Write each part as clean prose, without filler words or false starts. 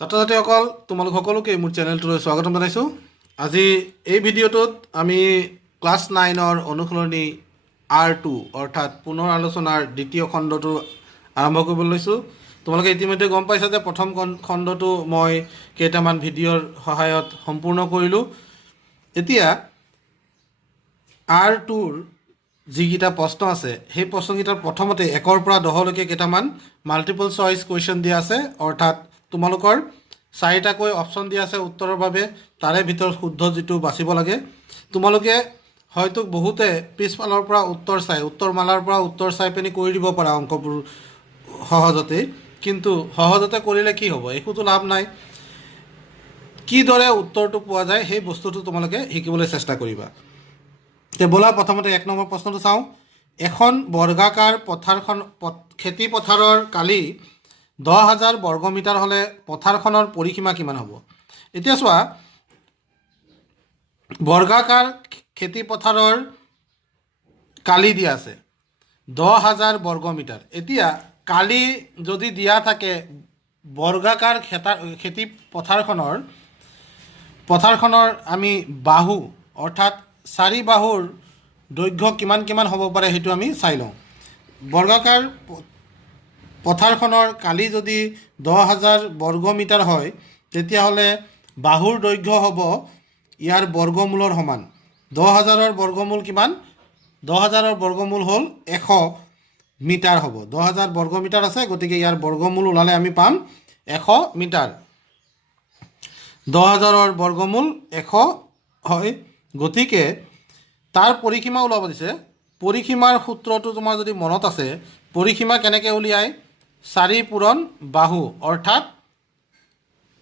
ছাত্ৰ-ছাত্ৰীসকল তোমালোক সকলোকে মোৰ চেনেলটোলৈ স্বাগতম জনাইছোঁ। আজি এই ভিডিঅ'টোত আমি ক্লাছ 9ৰ অনুশীলনী R2 অৰ্থাৎ পুনৰ আলোচনাৰ দ্বিতীয় খণ্ডটো আৰম্ভ কৰিবলৈ লৈছোঁ। তোমালোকে ইতিমধ্যে গম পাইছা যে প্ৰথম খণ্ডটো মই কেইটামান ভিডিঅ'ৰ সহায়ত সম্পূৰ্ণ কৰিলোঁ। এতিয়া R2ৰ যিকেইটা প্ৰশ্ন আছে সেই প্ৰশ্নকেইটাৰ প্ৰথমতে 1ৰ পৰা 10লৈকে কেইটামান মাল্টিপল চইচ কুৱেশ্যন দিয়া আছে, অৰ্থাৎ তোমালোকৰ 4টাকৈ অপশ্যন দিয়া আছে উত্তৰৰ বাবে। তাৰে ভিতৰত শুদ্ধ যিটো বাছিব লাগে। তোমালোকে হয়তো বহুতে পিছফালৰ পৰা উত্তৰমালাৰ পৰা উত্তৰ চাই পিনি কৰি দিব পাৰা অংকবোৰ সহজতে, কিন্তু সহজতে কৰিলে কি হ'ব, একোতো লাভ নাই। কিদৰে উত্তৰটো পোৱা যায় সেই বস্তুটো তোমালোকে শিকিবলৈ চেষ্টা কৰিবা। তে ব'লা প্ৰথমতে 1 নম্বৰ প্ৰশ্নটো চাওঁ। এখন বৰ্গাকাৰ খেতি পথাৰৰ কালি 10,000 বৰ্গমিটাৰ হ'লে পথাৰখনৰ পৰিসীমা কিমান হ'ব? এতিয়া চোৱা, বৰ্গাকাৰ খেতি পথাৰৰ কালি দিয়া আছে 10,000 বৰ্গমিটাৰ। এতিয়া কালি যদি দিয়া থাকে বৰ্গাকাৰ খেতি পথাৰখনৰ আমি বাহু অৰ্থাৎ 4 বাহুৰ দৈৰ্ঘ্য কিমান হ'ব পাৰে সেইটো আমি চাই লওঁ। বৰ্গাকাৰ পথাৰখনৰ কালি যদি 10,000 বৰ্গমিটাৰ হয়, তেতিয়াহ'লে বাহুৰ দৈৰ্ঘ্য হ'ব ইয়াৰ বৰ্গমূলৰ সমান। 10,000ৰ বৰ্গমূল কিমান? 10,000ৰ বৰ্গমূল হ'ল 100 মিটাৰ হ'ব। 10,000 বৰ্গমিটাৰ আছে, গতিকে ইয়াৰ বৰ্গমূল ওলালে আমি পাম 100 মিটাৰ। 10,000ৰ বৰ্গমূল 100 হয়, গতিকে তাৰ পৰিসীমা ওলাব দিছে। পৰিসীমাৰ সূত্ৰটো তোমাৰ যদি মনত আছে, পৰিসীমা কেনেকৈ উলিয়ায়? 4 পূৰণ বাহু অৰ্থাৎ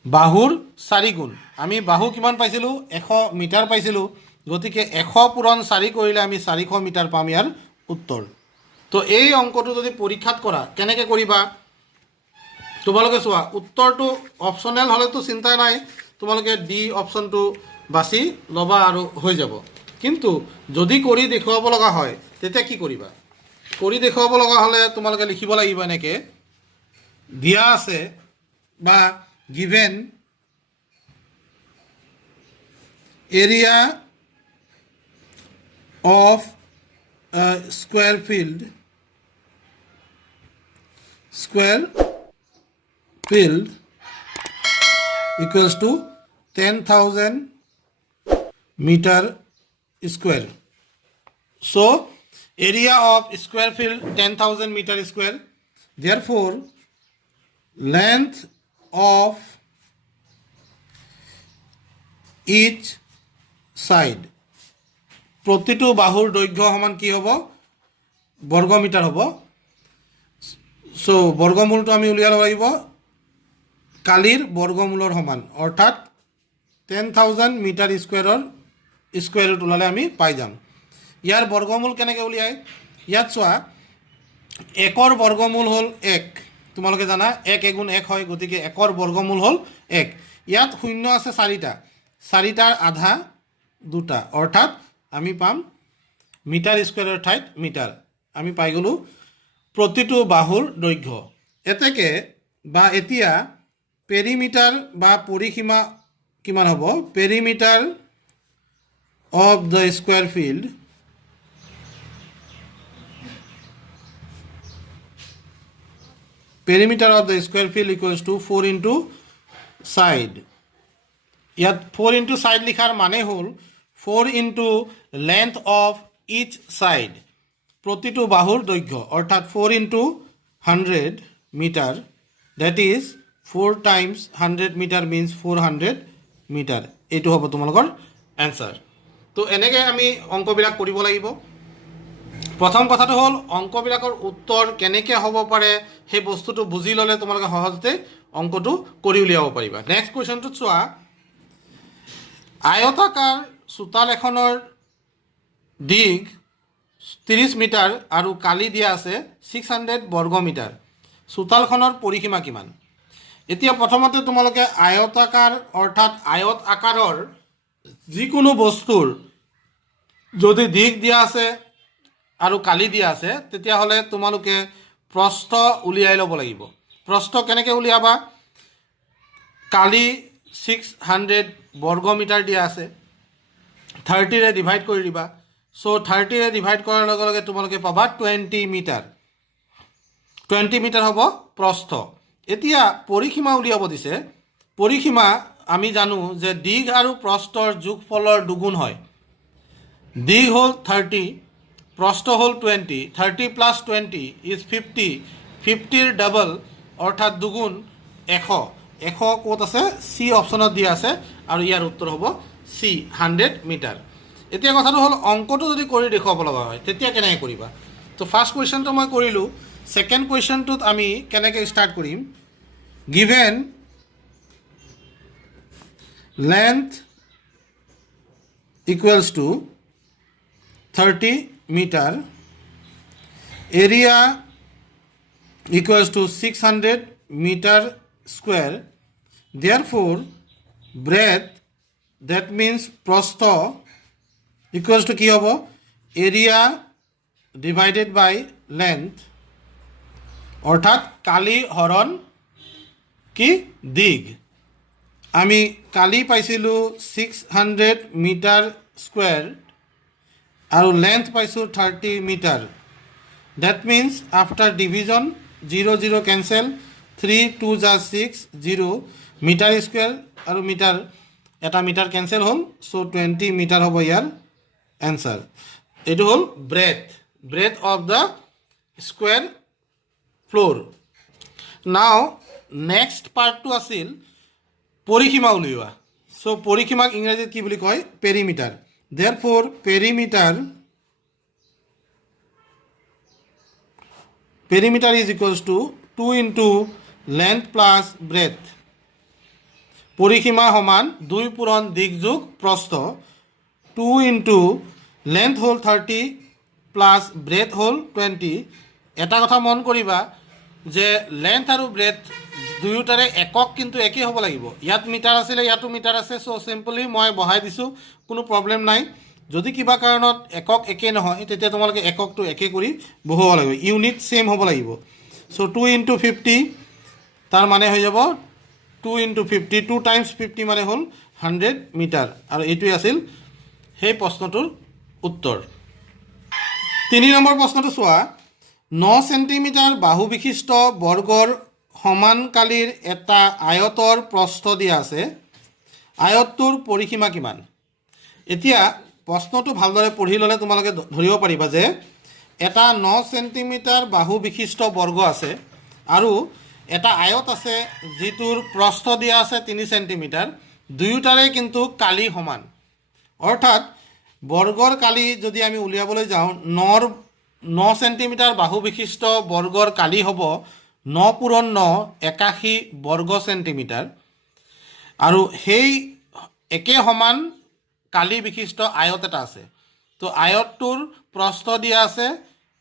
বাহুৰ 4 গুণ। আমি বাহু কিমান পাইছিলোঁ? 100 মিটাৰ পাইছিলোঁ, গতিকে 100 পূৰণ 4 কৰিলে আমি 400 মিটাৰ পাম ইয়াৰ উত্তৰ। তো এই অংকটো যদি পৰীক্ষাত কৰা কেনেকৈ কৰিবা তোমালোকে চোৱা। উত্তৰটো অপশ্যনেল হ'লেতো চিন্তা নাই, তোমালোকে ডি অপশ্যনটো বাছি ল'বা আৰু হৈ যাব। কিন্তু যদি কৰি দেখুৱাব লগা হয় তেতিয়া কি কৰিবা? কৰি দেখুৱাব লগা হ'লে তোমালোকে লিখিব লাগিব এনেকৈ, দিয়া আছে বা given area of square field equals to 10,000 meter square. So area of square field 10,000 meter square. Therefore length of each side, প্ৰতিটো বাহুৰ দৈৰ্ঘ্য সমান কি হ'ব? বৰ্গমিটাৰ হ'ব। সো বৰ্গমূলটো আমি উলিয়াব লাগিব কালিৰ বৰ্গমূলৰ সমান, অৰ্থাৎ 10,000 মিটাৰ স্কুৱেৰৰ স্কুৱেৰ ৰুট ওলালে আমি পাই যাম। ইয়াৰ বৰ্গমূল কেনেকৈ উলিয়াই? ইয়াত চোৱা, 1ৰ বৰ্গমূল হ'ল 1, তোমালোকে জানা 1 এগুণ 1 হয়, গতিকে 1ৰ বৰ্গমূল হ'ল 1। ইয়াত শূন্য আছে 4টা, 4টাৰ আধা 2টা, অৰ্থাৎ আমি পাম মিটাৰ স্কুৱেৰৰ ঠাইত মিটাৰ। আমি পাই গ'লোঁ প্ৰতিটো বাহুৰ দৈৰ্ঘ্য। এতিয়া পেৰিমিটাৰ বা পৰিসীমা কিমান হ'ব? Perimeter of the square field equals to 4 into side. ইয়াত 4 ইনটু ছাইড লিখাৰ মানে হ'ল 4 into length of each side, প্ৰতিটো বাহুৰ দৈৰ্ঘ্য, অৰ্থাৎ 4 into 100 metre, that is 4 times 100 metre means 400 metre. এইটো হ'ব তোমালোকৰ এনচাৰ। তো এনেকৈ আমি অংকবিলাক কৰিব লাগিব। প্ৰথম কথাটো হ'ল অংকবিলাকৰ উত্তৰ কেনেকৈ হ'ব পাৰে সেই বস্তুটো বুজি ল'লে তোমালোকে সহজতে অংকটো কৰি উলিয়াব পাৰিবা। নেক্সট কুৱেশ্যনটোত চোৱা, আয়তাকাৰ চোতাল এখনৰ দিগ 30 মিটাৰ আৰু কালি দিয়া আছে 600 বৰ্গমিটাৰ। চোতালখনৰ পৰিসীমা কিমান? এতিয়া প্ৰথমতে তোমালোকে আয়তাকাৰ অৰ্থাৎ আয়ত আকাৰৰ যিকোনো বস্তুৰ যদি দিগ দিয়া আছে আৰু কালি দিয়া আছে, তেতিয়াহ'লে তোমালোকে প্ৰস্থ উলিয়াই ল'ব লাগিব। প্ৰস্থ কেনেকৈ উলিয়াবা? কালি 600 বৰ্গমিটাৰ দিয়া আছে 30ৰে ডিভাইড কৰি দিবা সো 30ৰে ডিভাইড কৰাৰ লগে লগে তোমালোকে পাবা 20 মিটাৰ 20 মিটাৰ হ'ব প্ৰস্থ এতিয়া পৰিসীমা উলিয়াব দিছে পৰিসীমা আমি জানো যে দিঘ আৰু প্ৰস্থৰ যোগফলৰ দুগুণ হয় দিঘ হ'ল 30 প্ৰস্থ হ'ল 20 30 প্লাছ 20 ইজ 50 50ৰ ডাবল অৰ্থাৎ দুগুণ 100 100 ক'ত আছে সি অপশ্যনত দিয়া আছে আৰু ইয়াৰ উত্তৰ হ'ব সি 100 মিটাৰ এতিয়া কথাটো হ'ল অংকটো যদি কৰি দেখুৱাব লগা হয় তেতিয়া কেনেকৈ কৰিবা তো ফাৰ্ষ্ট কুৱেশ্যনটো মই কৰিলোঁ সেকেন্ড কুৱেশ্যনটোত আমি কেনেকৈ ষ্টাৰ্ট কৰিম given length equals to 30 meter area equals to 600 meter square therefore breadth that means prostho equals to কি হ'ব area divided by length অর্থাৎ কালি হরণ কি দিগ আমি কালি পাইছিলোঁ 600 মিটাৰ স্কুৱেৰ আৰু লেন্থ পাইছোঁ 30 metre that means after division 0 0 cancel 3 2 যা 6 0 মিটাৰ স্কুৱেৰ আৰু মিটাৰ এটা মিটাৰ কেঞ্চেল হ'ল চ' 20 মিটাৰ হ'ব ইয়াৰ এনচাৰ এইটো হ'ল breadth of the square floor now next পাৰ্টটো আছিল পৰিসীমা উলিওৱা সো পৰিসীমাক ইংৰাজীত কি বুলি কয় perimeter therefore perimeter is equals to 2 into length plus breadth পৰিসীমা সমান 2 পূৰণ দিগ যোগ প্ৰস্থ 2 ইনটু লেন্থ হ'ল 30 প্লাছ ব্ৰেথ হ'ল 20 এটা কথা মন কৰিবা যে লেন্থ আৰু ব্ৰেথ দুয়োটাৰে একক কিন্তু একেই হ'ব লাগিব ইয়াত মিটাৰ আছিলে ইয়াতো মিটাৰ আছে সো সিম্পলি মই বহাই দিছোঁ কোনো প্ৰবলেম নাই যদি কিবা কাৰণত একক একে নহয় তেতিয়া তোমালোকে এককটো একে কৰি বহুৱাব লাগিব ইউনিট সেম হ'ব লাগিব সো 2 ইনটু 50 তাৰ মানে হৈ যাব 2 ইনটু 50 2 টাইমছ 50 মানে হ'ল 100 মিটাৰ আৰু এইটোৱে আছিল সেই প্ৰশ্নটোৰ উত্তৰ 3 নম্বৰ প্ৰশ্নটো চোৱা 9 সেন্টিমিটাৰ বাহু বিশিষ্ট বৰ্গৰ সমানকালীৰ এটা আয়তৰ প্ৰস্থ দিয়া আছে আয়তটোৰ পৰিসীমা কিমান এতিয়া প্ৰশ্নটো ভালদৰে পঢ়ি ল'লে তোমালোকে ধৰিব পাৰিবা যে এটা 9 সেন্টিমিটাৰ বাহু বিশিষ্ট বৰ্গ আছে আৰু এটা আয়ত আছে যিটোৰ প্ৰস্থ দিয়া আছে 3 সেন্টিমিটাৰ দুয়োটাৰে কিন্তু কালি সমান অৰ্থাৎ বৰ্গৰ কালি যদি আমি উলিয়াবলৈ যাওঁ 9 সেন্টিমিটাৰ বাহু বিশিষ্ট বৰ্গৰ কালি হ'ব 9 পূৰণ 9 81 বৰ্গ সেন্টিমিটাৰ আৰু সেই একে সমান কালি বিশিষ্ট আয়ত এটা আছে তো আয়তটোৰ প্ৰস্থ দিয়া আছে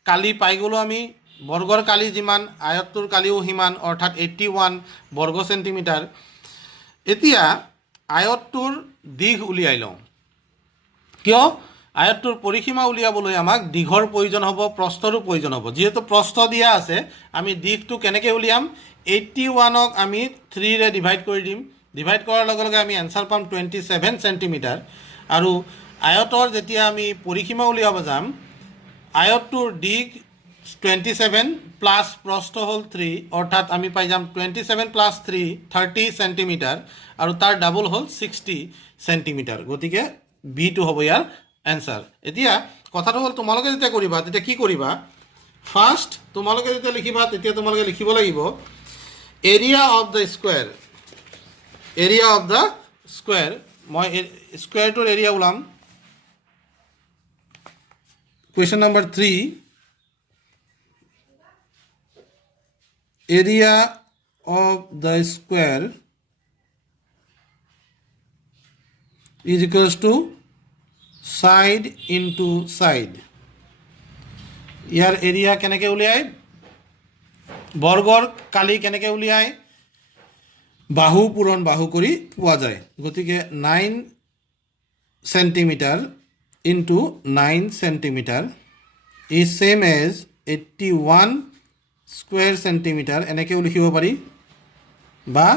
কালি পাই গ'লো আমি বৰ্গৰ কালি যিমান আয়তটোৰ কালিও সিমান অৰ্থাৎ 81 বৰ্গ সেন্টিমিটাৰ এতিয়া আয়তটোৰ দিঘ উলিয়াই লওঁ কিয় আয়তটোৰ পৰিসীমা উলিয়াবলৈ আমাক দিঘৰ প্ৰয়োজন হ'ব প্ৰস্থৰো প্ৰয়োজন হ'ব যেহেতু প্ৰস্থ দিয়া আছে আমি দিঘটো কেনেকৈ উলিয়াম 81ক আমি 3 ৰে ডিভাইড কৰি দিম ডিভাইড কৰাৰ লগে লগে আমি এনসাৰ পাম 27 সেন্টিমিটাৰ আৰু আয়তৰ যেতিয়া আমি পৰিসীমা উলিয়াব যাম আয়তটোৰ দিঘ 27 প্লাছ প্ৰস্থ হ'ল 3 অৰ্থাৎ আমি পাই যাম 27 প্লাছ 3 30 সেন্টিমিটাৰ আৰু তাৰ ডাবল হ'ল 60 সেন্টিমিটাৰ গতিকে বি টো হ'ব ইয়াৰ এনসাৰ এতিয়া কথাটো হ'ল তোমালোকে যেতিয়া কৰিবা তেতিয়া কি কৰিবা ফাৰ্ষ্ট তোমালোকে যেতিয়া লিখিবা তেতিয়া তোমালোকে লিখিব লাগিব এৰিয়া অফ দ্য স্কুৱেৰ মই স্কুৱেৰটোৰ এৰিয়া ওলাম question number 3 area of the square is equals two side into side year area কেনেকৈ উলিয়াই বৰ্গৰ কালি কেনেকৈ উলিয়াই বাহু পূৰণ বাহু কৰি পোৱা যায় গতিকে 9 centimetre into 9 centimetre is same as 81 square centimetre এনেকৈও লিখিব পাৰি বা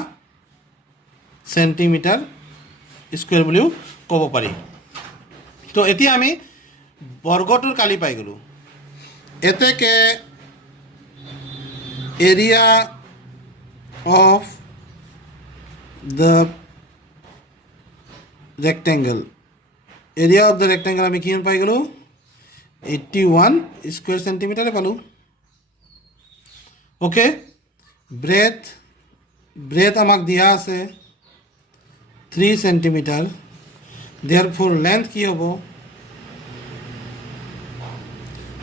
সেন্টিমিটাৰ স্কোয়াৰ বুলিও ক'ব পাৰি তো এতিয়া আমি বৰ্গটোৰ কালি পাই গ'লোঁ এতেকে area of the rectangle area of the rectangle আমি কিমান পাই গ'লো 81 স্কয়ার সেন্টিমিটারে পালো ওকে ব্রেথ আমাক দিয়া আছে 3 সেন্টিমিটার therefore length কি হ'ব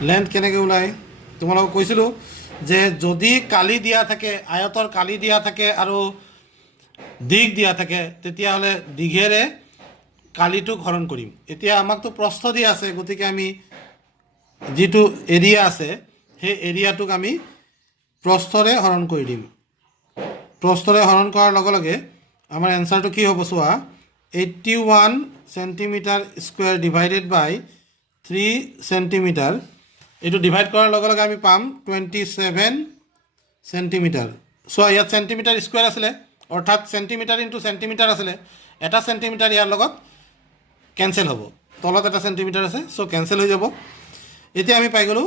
length কেনেকৈ ওলাই তোমালোকক কৈছিলো যে যদি কালি দিয়া থাকে আয়তৰ কালি দিয়া থাকে আৰু দিগ দিয়া থাকে তেতিয়াহ'লে দিঘেৰে কালিটোক হৰণ কৰিম এতিয়া আমাকতো প্ৰস্থ দিয়া আছে গতিকে আমি যেটো এৰিয়া আছে সেই এৰিয়াটোক আমি প্ৰস্থৰে হৰণ কৰি দিম প্ৰস্থৰে হৰণ কৰাৰ লগে লগে আমাৰ এনসাৰটো কি হ'ব চোৱা 81 সেন্টিমিটাৰ স্কয়াৰ ডিভাইডেড বাই 3 সেন্টিমিটাৰ এটো ডিভাইড কৰাৰ লগে লগে আমি পাম 27 সেন্টিমিটাৰ সো ইয়াত সেন্টিমিটাৰ স্কয়াৰ আছে অৰ্থাৎ সেন্টিমিটাৰ ইনটু সেন্টিমিটাৰ আছে এটা সেন্টিমিটাৰ ইয়াৰ লগত ক্যান্সেল হ'ব তলত এটা সেন্টিমিটার আছে সো ক্যান্সেল হৈ যাব এতিয়া আমি পাই গলো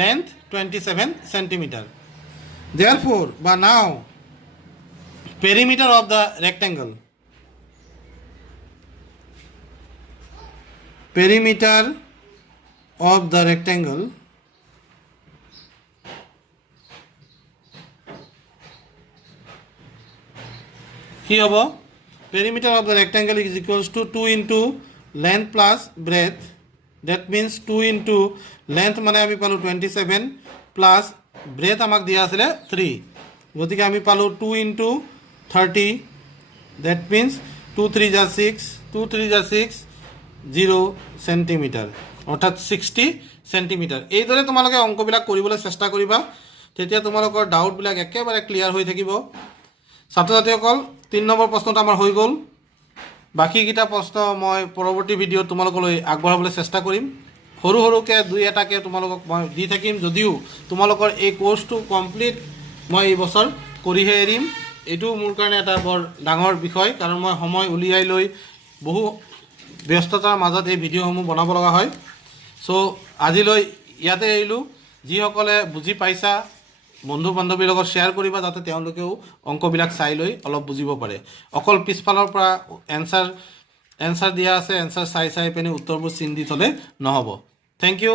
লেন্থ 27 সেন্টিমিটার therefore বা নাও perimeter of the rectangle perimeter of the rectangle কি হ'ব perimeter of the rectangle is equals to 2 into length plus breadth that means 2 into length মানে আমি পালো 27 plus breadth আমাক দিয়া আছিল 3 গতিকে আমি পালো 2 into 30 that means 2 3 যা 6 2 3 যা 6 0 সেন্টিমিটার অর্থাৎ 60 সেন্টিমিটার এইদৰে তোমালোকে অংকবিলাক কৰিবলৈ চেষ্টা কৰিবা তেতিয়া তোমালোকৰ ডাউটবিলাক একেবাৰে ক্লিয়াৰ হৈ থাকিব ছাত্ৰ ছাত্ৰীসকল 3 নম্বৰ প্ৰশ্নটো আমাৰ হৈ গ'ল বাকি কিটা প্ৰশ্ন মই পৰৱৰ্তী ভিডিঅ তোমালোকলৈ আগবঢ়াবলৈ চেষ্টা কৰিম সৰু সৰুকে দুই এটাকে তোমালোকক মই দি থাকিম যদিও তোমালোকৰ এই কোৰ্সটো কমপ্লিট মই এই বছৰ কৰিহে এৰিম এটো মোৰ কাৰণে এটা বৰ ডাঙৰ বিষয় কাৰণ মই সময় উলিয়াই লৈ বহু ব্যস্ততাৰ মাজত এই ভিডিঅসমূহ বনাব লগা হয় সো আজিলৈ ইয়াতে এৰিলো যিসকলে বুজি পাইছা বন্ধু বান্ধৱীৰ লগত শেয়াৰ কৰিবা যাতে তেওঁলোকেও অংকবিলাক চাই লৈ অলপ বুজিব পাৰে অকল পিছফালৰ পৰা এনসাৰ দিয়া আছে এনসাৰ চাই পেনি উত্তৰবোৰ চিন দি থলে নহব থ্যাংক ইউ